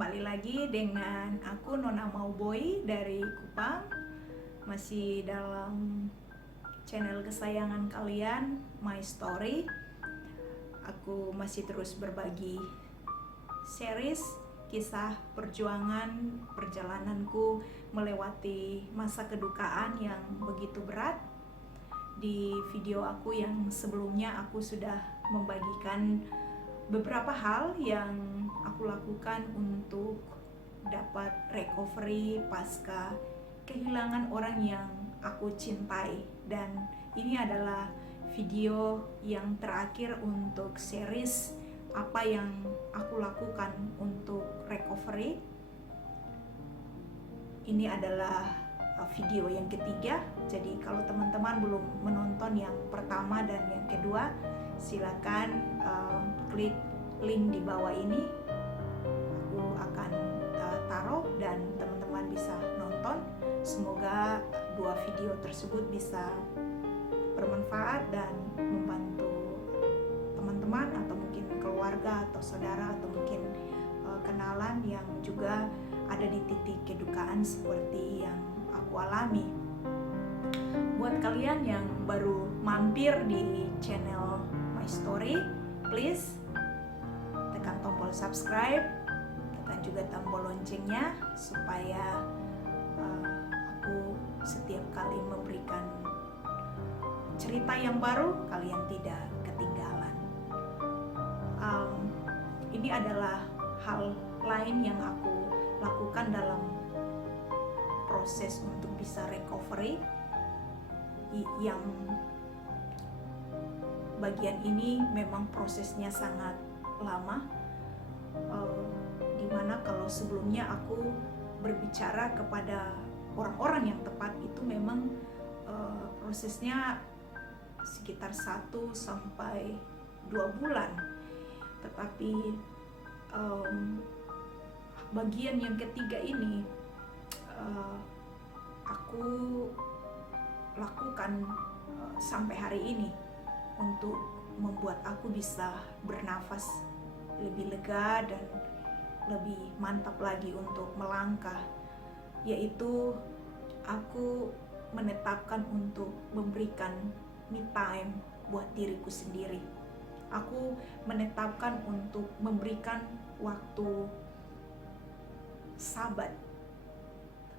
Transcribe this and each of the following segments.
kembali lagi dengan aku Nona Mauboy dari Kupang. Masih dalam channel kesayangan kalian, My Story. Aku masih terus berbagi series kisah perjuangan perjalananku melewati masa kedukaan yang begitu berat. Di video aku yang sebelumnya aku sudah membagikan beberapa hal yang aku lakukan untuk dapat recovery pasca kehilangan orang yang aku cintai, dan ini adalah video yang terakhir untuk series apa yang aku lakukan untuk recovery. Ini adalah video yang ketiga, jadi kalau teman-teman belum menonton yang pertama dan yang kedua, silakan klik link di bawah ini. Aku akan taruh dan teman-teman bisa nonton. Semoga dua video tersebut bisa bermanfaat dan membantu teman-teman atau mungkin keluarga atau saudara atau mungkin kenalan yang juga ada di titik kedukaan seperti yang aku alami. Buat kalian yang baru mampir di channel My Story, please tekan tombol subscribe, tekan juga tombol loncengnya supaya aku setiap kali memberikan cerita yang baru kalian tidak ketinggalan. Ini adalah hal lain yang aku lakukan dalam proses untuk bisa recovery, yang bagian ini memang prosesnya sangat lama, dimana kalau sebelumnya aku berbicara kepada orang-orang yang tepat itu memang prosesnya sekitar 1 sampai 2 bulan, tetapi bagian yang ketiga ini aku lakukan sampai hari ini untuk membuat aku bisa bernafas lebih lega dan lebih mantap lagi untuk melangkah, yaitu aku menetapkan untuk memberikan me time buat diriku sendiri. Aku menetapkan untuk memberikan waktu sabat,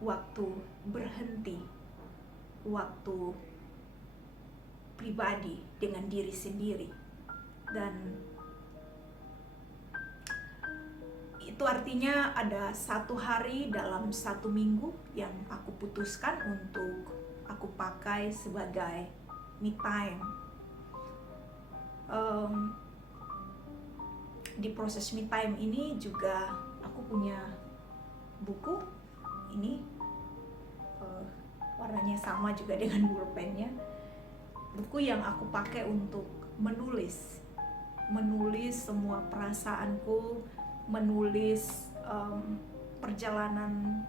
waktu berhenti, waktu pribadi dengan diri sendiri. Dan itu artinya ada 1 hari dalam 1 minggu yang aku putuskan untuk aku pakai sebagai me time. Di proses me time ini juga aku punya buku ini, warnanya sama juga dengan pulpennya. Buku yang aku pakai untuk menulis semua perasaanku, menulis perjalanan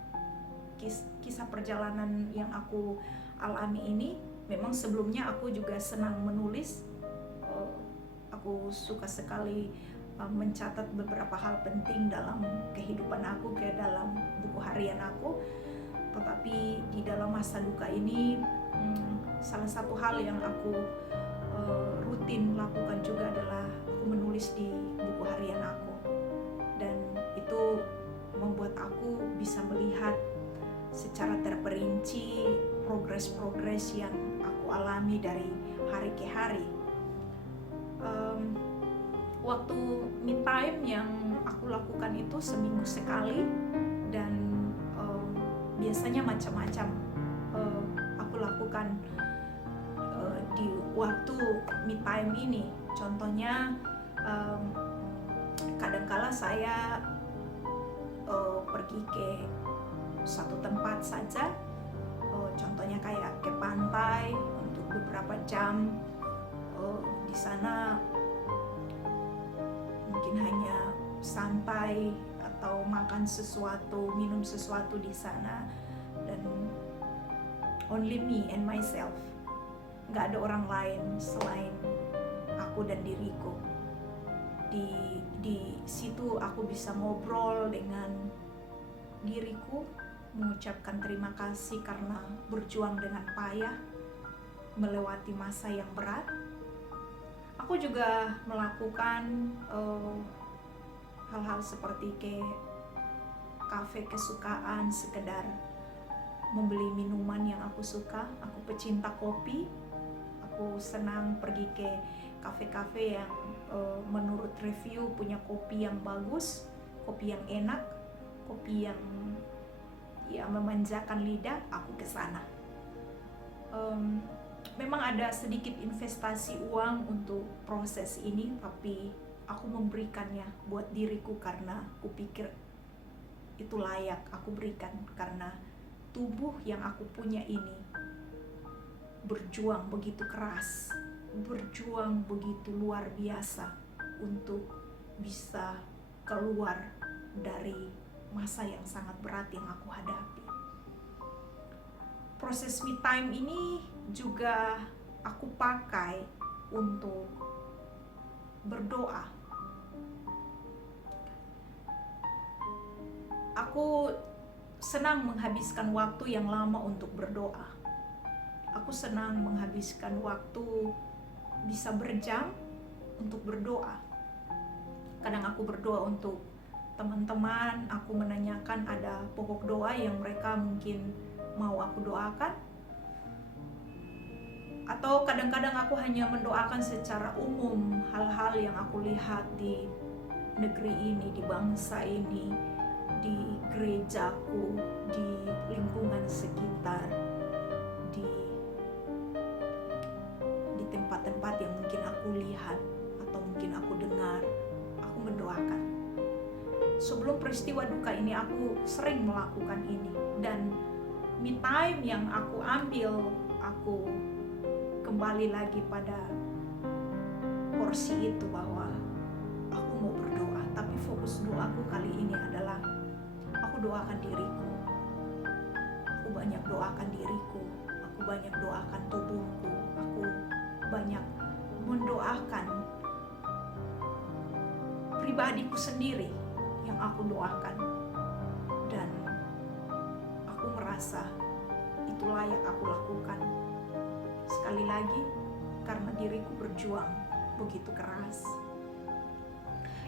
kisah perjalanan yang aku alami ini. Memang sebelumnya aku juga senang menulis, aku suka sekali mencatat beberapa hal penting dalam kehidupan aku, kayak dalam buku harian aku. Tetapi di dalam masa duka ini, salah satu hal yang aku rutin lakukan juga adalah aku menulis di buku harian aku, dan itu membuat aku bisa melihat secara terperinci progres yang aku alami dari hari ke hari. Waktu me time yang aku lakukan itu seminggu sekali, dan biasanya macam-macam aku lakukan di waktu me time ini. Contohnya kadangkala saya pergi ke satu tempat saja, contohnya kayak ke pantai untuk beberapa jam. Di sana mungkin hanya santai atau makan sesuatu, minum sesuatu di sana, dan only me and myself. Nggak ada orang lain selain aku dan diriku. Di situ aku bisa ngobrol dengan diriku, mengucapkan terima kasih karena berjuang dengan payah melewati masa yang berat. Aku juga melakukan hal-hal seperti ke kafe kesukaan, sekedar membeli minuman yang aku suka. Aku pecinta kopi. Aku senang pergi ke kafe-kafe yang menurut review punya kopi yang bagus, kopi yang enak, kopi yang ya memanjakan lidah. Aku ke sana. Memang ada sedikit investasi uang untuk proses ini, tapi aku memberikannya buat diriku karena aku pikir itu layak aku berikan, karena tubuh yang aku punya ini berjuang begitu keras, berjuang begitu luar biasa untuk bisa keluar dari masa yang sangat berat yang aku hadapi. Proses me time ini juga aku pakai untuk berdoa. Aku senang menghabiskan waktu yang lama untuk berdoa. Aku senang menghabiskan waktu bisa berjam untuk berdoa. Kadang aku berdoa untuk teman-teman, aku menanyakan ada pokok doa yang mereka mungkin mau aku doakan. Atau kadang-kadang aku hanya mendoakan secara umum hal-hal yang aku lihat di negeri ini, di bangsa ini, di gerejaku, di lingkungan sekitar, di tempat-tempat yang mungkin aku lihat atau mungkin aku dengar. Aku mendoakan. Sebelum peristiwa duka ini aku sering melakukan ini, dan me time yang aku ambil, aku kembali lagi pada porsi itu bahwa aku mau berdoa. Tapi fokus doaku kali ini adalah aku doakan diriku. Aku banyak doakan diriku, aku banyak doakan tubuhku, aku banyak mendoakan pribadiku sendiri yang aku doakan. Dan aku merasa itu layak aku lakukan. Sekali lagi, karena diriku berjuang begitu keras.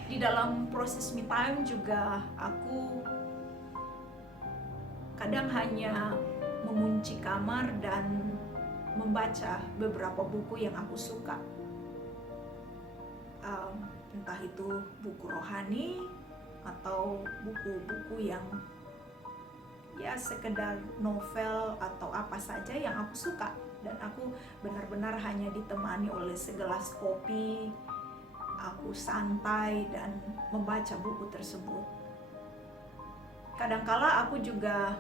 Di dalam proses me time juga aku kadang hanya mengunci kamar dan membaca beberapa buku yang aku suka. Entah itu buku rohani atau buku-buku yang ya sekedar novel atau apa saja yang aku suka. Dan aku benar-benar hanya ditemani oleh segelas kopi. Aku santai dan membaca buku tersebut. Kadangkala aku juga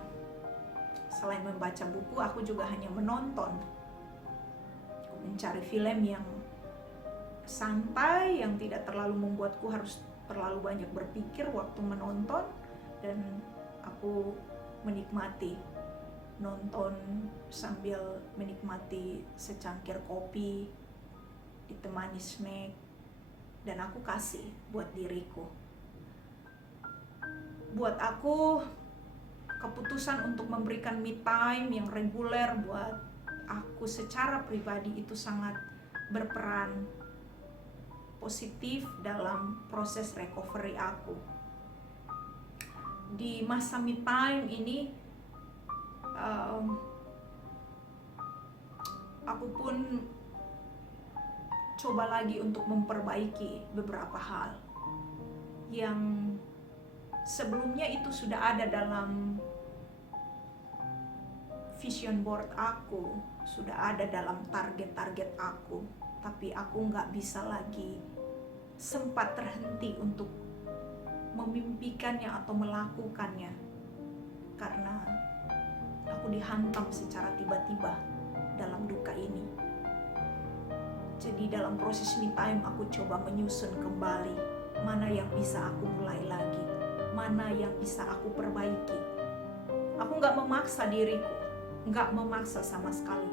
selain membaca buku, aku juga hanya menonton. Aku mencari film yang santai, yang tidak terlalu membuatku harus terlalu banyak berpikir waktu menonton. Dan aku menikmati nonton sambil menikmati secangkir kopi, ditemani snack, dan aku kasih buat diriku. Buat aku, keputusan untuk memberikan me time yang reguler buat aku secara pribadi itu sangat berperan positif dalam proses recovery aku. Di masa me time ini, aku pun coba lagi untuk memperbaiki beberapa hal yang sebelumnya itu sudah ada dalam vision board aku, sudah ada dalam target-target aku, tapi aku nggak bisa lagi sempat terhenti untuk memimpikannya atau melakukannya karena aku dihantam secara tiba-tiba dalam duka ini. Jadi dalam proses me time aku coba menyusun kembali mana yang bisa aku mulai lagi, mana yang bisa aku perbaiki. Aku gak memaksa diriku, gak memaksa sama sekali.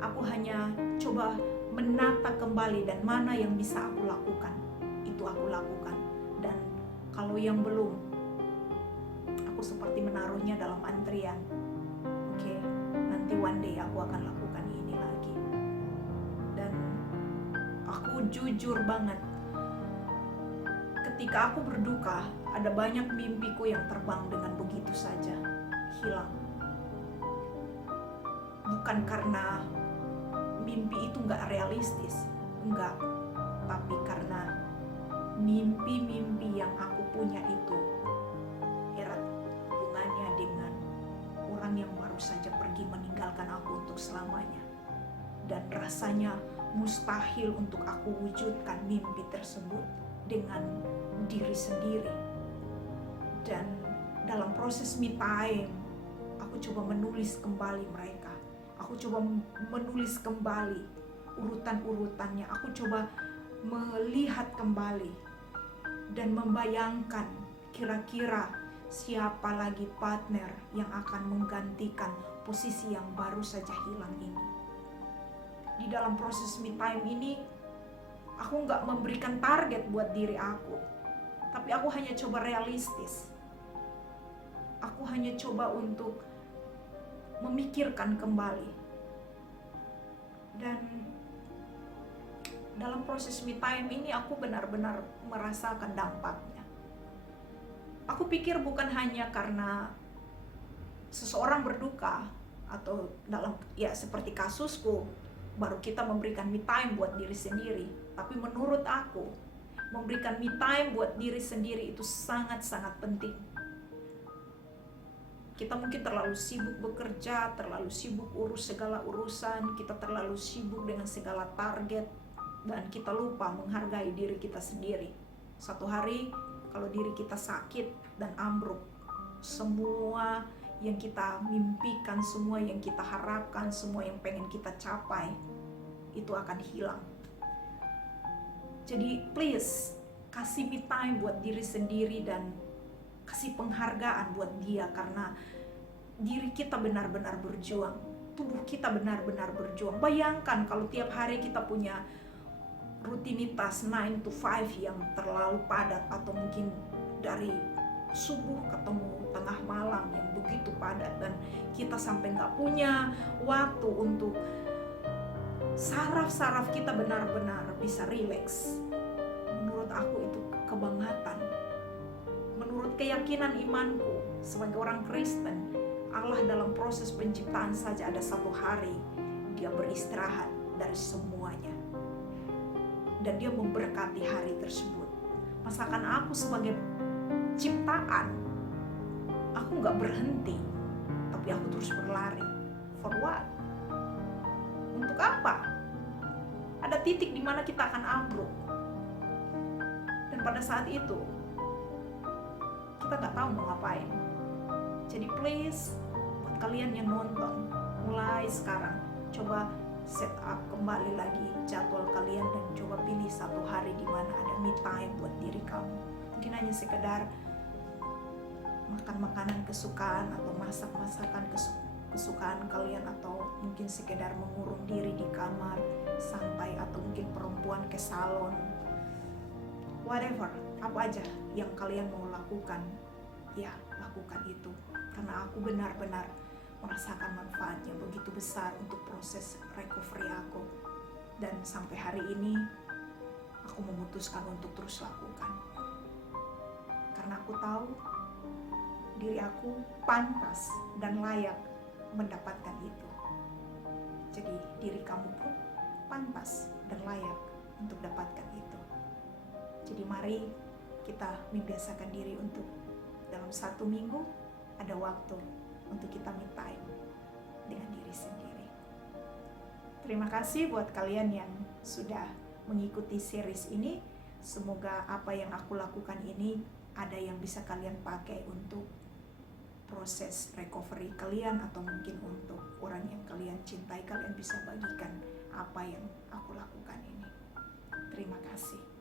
Aku hanya coba menata kembali dan mana yang bisa aku lakukan. Itu itu aku lakukan. Dan kalau yang belum, aku seperti menaruhnya dalam antrian. Oke, nanti one day aku akan lakukan ini lagi. Dan aku jujur banget, ketika aku berduka, ada banyak mimpiku yang terbang dengan begitu saja, hilang. Bukan karena mimpi itu gak realistis, enggak, tapi karena mimpi-mimpi yang aku punya itu erat hubungannya dengan orang yang baru saja pergi meninggalkan aku untuk selamanya. Dan rasanya mustahil untuk aku wujudkan mimpi tersebut dengan diri sendiri. Dan dalam proses me time, aku coba menulis kembali mereka. Aku coba menulis kembali urutan-urutannya. Aku coba melihat kembali dan membayangkan kira-kira siapa lagi partner yang akan menggantikan posisi yang baru saja hilang ini. Di dalam proses me time ini, aku gak memberikan target buat diri aku, tapi aku hanya coba realistis. Aku hanya coba untuk memikirkan kembali. Dan dalam proses me time ini aku benar-benar merasakan dampaknya. Aku pikir bukan hanya karena seseorang berduka atau dalam seperti kasusku, baru kita memberikan me time buat diri sendiri. Tapi menurut aku, memberikan me time buat diri sendiri itu sangat-sangat penting. Kita mungkin terlalu sibuk bekerja, terlalu sibuk urus segala urusan, kita terlalu sibuk dengan segala target, dan kita lupa menghargai diri kita sendiri. Satu hari kalau diri kita sakit dan ambruk, semua yang kita mimpikan, semua yang kita harapkan, semua yang pengen kita capai, itu akan hilang. Jadi please, kasih me time buat diri sendiri dan kasih penghargaan buat dia, karena diri kita benar-benar berjuang, tubuh kita benar-benar berjuang. Bayangkan kalau tiap hari kita punya rutinitas 9 to 5 yang terlalu padat, atau mungkin dari subuh ketemu tengah malam yang begitu padat, dan kita sampai gak punya waktu untuk saraf-saraf kita benar-benar bisa rileks. Menurut aku itu kebangatan. Menurut keyakinan imanku sebagai orang Kristen, Allah dalam proses penciptaan saja ada satu hari dia beristirahat dari semuanya, dan dia memberkati hari tersebut. Masakan aku sebagai ciptaan, aku gak berhenti, tapi aku terus berlari. For what? Untuk apa? Ada titik di mana kita akan ambruk, dan pada saat itu kita gak tahu mau ngapain. Jadi please, buat kalian yang nonton, mulai sekarang coba set up kembali lagi jadwal kalian, dan coba pilih satu hari di mana ada me time buat diri kamu. Mungkin hanya sekedar makan makanan kesukaan atau masak masakan kesukaan kalian, atau mungkin sekedar mengurung diri di kamar santai, atau mungkin perempuan ke salon, whatever, apa aja yang kalian mau lakukan, ya lakukan itu. Karena aku benar-benar merasakan manfaatnya begitu besar untuk proses recovery aku. Dan sampai hari ini aku memutuskan untuk terus lakukan. Karena aku tahu diri aku pantas dan layak mendapatkan itu. Jadi diri kamu pun pantas dan layak untuk dapatkan itu. Jadi mari kita membiasakan diri untuk dalam 1 minggu ada waktu untuk kita me time dengan diri sendiri. Terima kasih buat kalian yang sudah mengikuti series ini. Semoga apa yang aku lakukan ini ada yang bisa kalian pakai untuk proses recovery kalian, atau mungkin untuk orang yang kalian cintai, kalian bisa bagikan apa yang aku lakukan ini. Terima kasih.